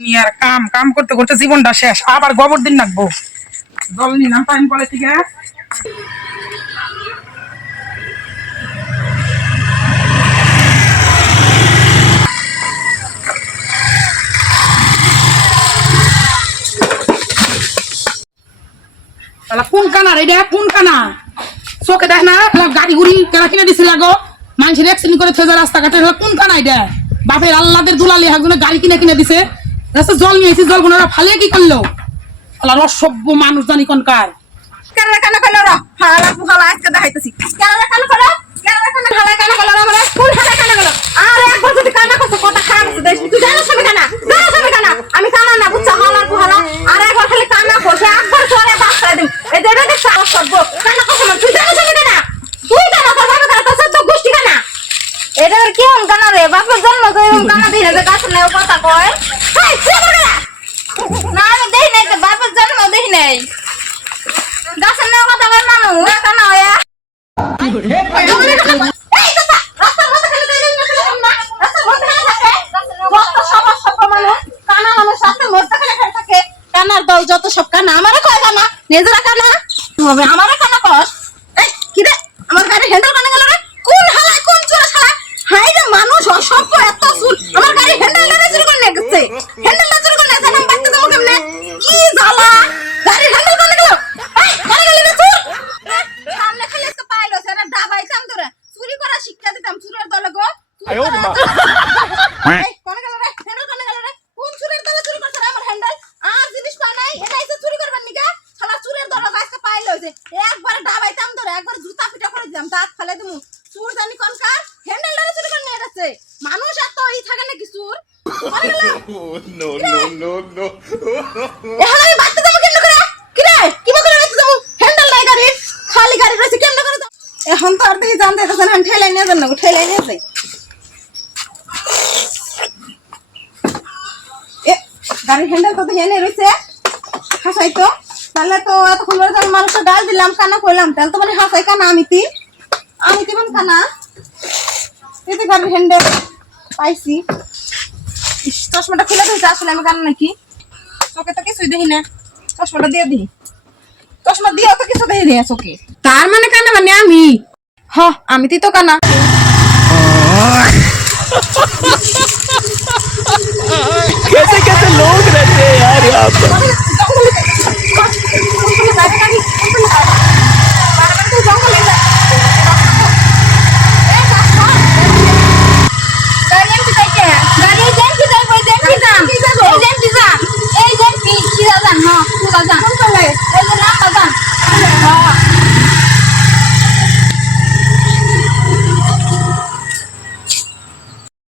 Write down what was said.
আর কাম কাম করতে করতে জীবনটা শেষ, আবার গোবর দিন রাখবো। জল নি না টাইম পরে ঠিক আছে। কোন কানা রে, কোন কানা চোখে দেখ না? গাড়ি ঘুরি কেনা কিনে দিছে লাগো, মানুষের অ্যাক্সিডেন্ট করে থেজা রাস্তাঘাটে। কোন কানা এটা? বাপের আল্লাদের দুলালে একজনে গাড়ি কিনে কিনে দিছে, জল নিয়েছি, জল গুনারা ফালিয়ে কি করলো? আল্লাহর অসভ্য মানুষ জানি কোনকার। কেন কানা কইলো র হালা পুহালা আজকে দেখাইতেছি। কেন কানা কইলো, কেন কানা হালা কানা কইলো র মানে কোন হালা কানা কইলো? আরে একবার যদি কানা করতে কথা খারাপ হচ্ছে দেখ। তুই জানিস আমি কানা, জানিস আমি কানা, আমি কানা না বুঝছ হালা পুহালা। আর একবার খালি কানা করছে একবার চলে বাসা দিন। এই যে দেখ সারা সব কানা কথা মানে তুই জানিস আমি কানা, তুই কানা তোর বাবা কানা, তোর সব গোষ্ঠী কানা। এটা কি হন কানা রে? বাপের জন্ম তো এরকম কানা দিই না যে গাছ নেও কথা কয়। হাই তুই কানা না, আমি দেই নাই তো, বাপের জন্ম দেই নাই। গাছের নেওয়া কথা কয় মানুষ কানা হয়া। এই কথা রাস্তার মধ্যে খালি দেই না, রাস্তার মধ্যে খালি থাকে যত সবার সব মানুষ কানা মানুষ রাস্তার মধ্যে খালি থাকে। কানার দল যত সব কানা, আমারও কয় কানা, নিজেরা কানা হবে, আমারও কানা কর। এই কি রে আমার গাড়ি হ্যান্ডেল কানে গেল রে? কোন হালা কোন চোর শালা? হাই রে মানুষ অসভ্য, এত চুল আমার গাড়ি হ্যান্ডেল না চুরি করে নিয়ে গেছে। হ্যান্ডেল না চুরি করে নিয়ে জানাম বাইতে দেবো কেমনে? কি জ্বালা, গাড়ি হ্যান্ডেল কানে গেল। এই কানে গেল রে চোর, সামনে খালি একটা পাইলো সেনা দাবাইতাম তোরে, চুরি করা শিক্ষা দিতাম চুরের দলে গো। এই কানে গেল রে, হ্যান্ডেল কানে গেল রে? কোন চুরের দলে চুরি করছ আমার হ্যান্ডেল? আর জিনিস তো নাই, এটা এসে চুরি করবার নিগা শালা চুরের দলে আজকে পাইলো যে একবার দাবাইতাম তোরে, একবার জুতা পিটা করে দিতাম, দাঁত ফেলে দিমু। চুর জানি কোনকার হ্যান্ডেলটা চুরি করে নিয়ে গেছে। মানুষ এত ই থাকে নাকি চুর? No, no, no, no. এখন আমি বাড়তে যাবো কেমনে করে? কি রে কি করে বাড়তে যাবো? হ্যান্ডেল নাই গাড়ির, খালি গাড়ি রয়েছে, কেমনে করে যাবো? এখন তো আর দেখি জানতে চাইতেছে না, ঠেলাই নিয়ে যান না, ঠেলাই নিয়ে যাই। গাড়ির হ্যান্ডেল তো দেখে এনে রয়েছে, হাসাই তো তাহলে তো এতক্ষণ ধরে আমি মানুষের গাল দিলাম, কানা করলাম, তাহলে তো মানে হাসাই কানা আমি তেমন কানা। এই তো গাড়ির হ্যান্ডেল পাইছি। চশমাটা খুলে দিয়েছে, আসলে আমি কানা নাকি? চোখে তো কিছুই দেখি না, চশমাটা দিয়ে দিই। চশমা দিয়েও তো কিছু দেখি না চোখে, তার মানে কানা মানে আমি? হ আমি তো কানা। कैसे कैसे लोग रहते हैं यार यहाँ पर।